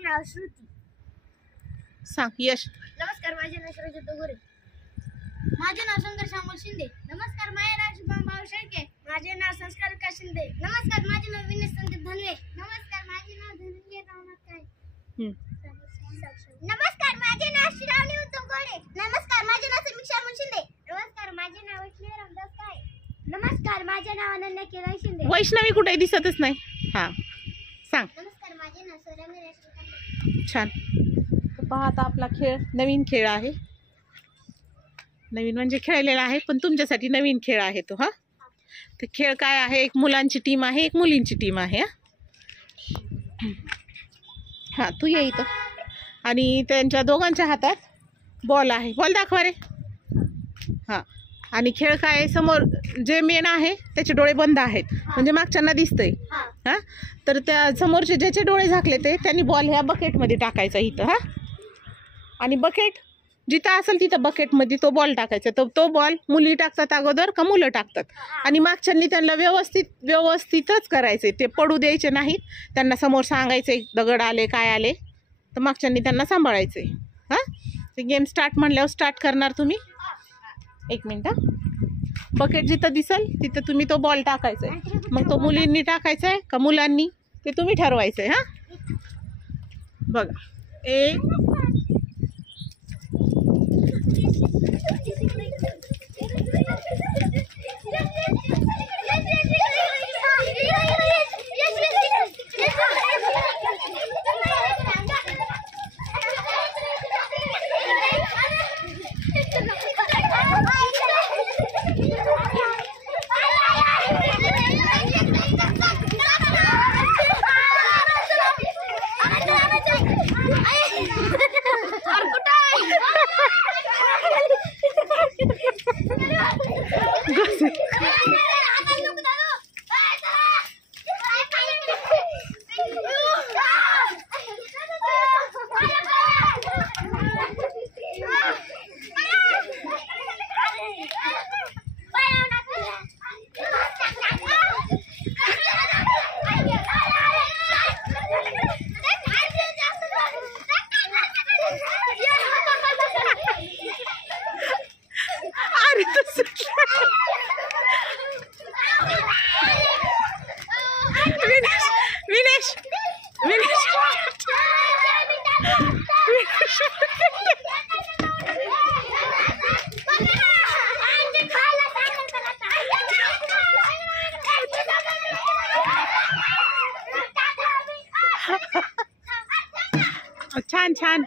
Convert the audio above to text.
माझे नाव श्रुती. सांग यश. नमस्कार, माझे नाव श्रजत गोरे. माझे नाव संघर्ष अमोल शिंदे. नमस्कार, माझे नाव शुभम भाऊ शेळके. माझे नाव संस्कार विकास शिंदे. नमस्कार, माझे नाव विनेश संदीप धनवे. नमस्कार, माझे नाव धनंजय रामनाथ काय. नमस्कार, माझे नाव श्रावणी उत्तम गोरे. नमस्कार, माझे नाव समीक्षा अमोल शिंदे. नमस्कार, माझे नाव वैष्णवी रामदास काय. नमस्कार, माझे नाव अनन्या केदार शिंदे. वैष्णवी कुठे दिसतच नाही. हा सांग. नमस्कार, माझे नाव सौरभ रेशमी. छान. पहा आता आपला खेळ नवीन खेळ आहे. नवीन म्हणजे खेळलेला आहे पण तुमच्यासाठी नवीन खेळ आहे तो. हा ते खेळ काय आहे, एक मुलांची टीम आहे, एक मुलींची टीम आहे. हा तू ये इथं. आणि त्यांच्या दोघांच्या हातात बॉल आहे. बॉल दाखवा रे. हां आणि खेळ काय आहे, समोर जे मेन आहे त्याचे डोळे बंद आहेत म्हणजे मागच्यांना दिसतंय. हां तर त्या समोरचे ज्याचे डोळे झाकले ते त्यांनी बॉल ह्या बकेटमध्ये टाकायचा इथं. हां आणि बकेट जिथं असेल तिथं बकेटमध्ये तो बॉल टाकायचा. तर तो बॉल मुली टाकतात अगोदर का मुलं टाकतात. आणि मागच्यांनी त्यांना व्यवस्थितच करायचे, ते पडू द्यायचे नाहीत. त्यांना समोर सांगायचे दगड आले काय आले तर मागच्यांनी त्यांना सांभाळायचे. हां ते गेम स्टार्ट म्हणल्यावर स्टार्ट करणार तुम्ही. एक मिनटं. बकेट जिथं दिसेल तिथं तुम्ही तो बॉल टाकायचा आहे. मग तो मुलींनी टाकायचा आहे का मुलांनी ते तुम्ही ठरवायचं आहे. हां बघा. एक छान छान.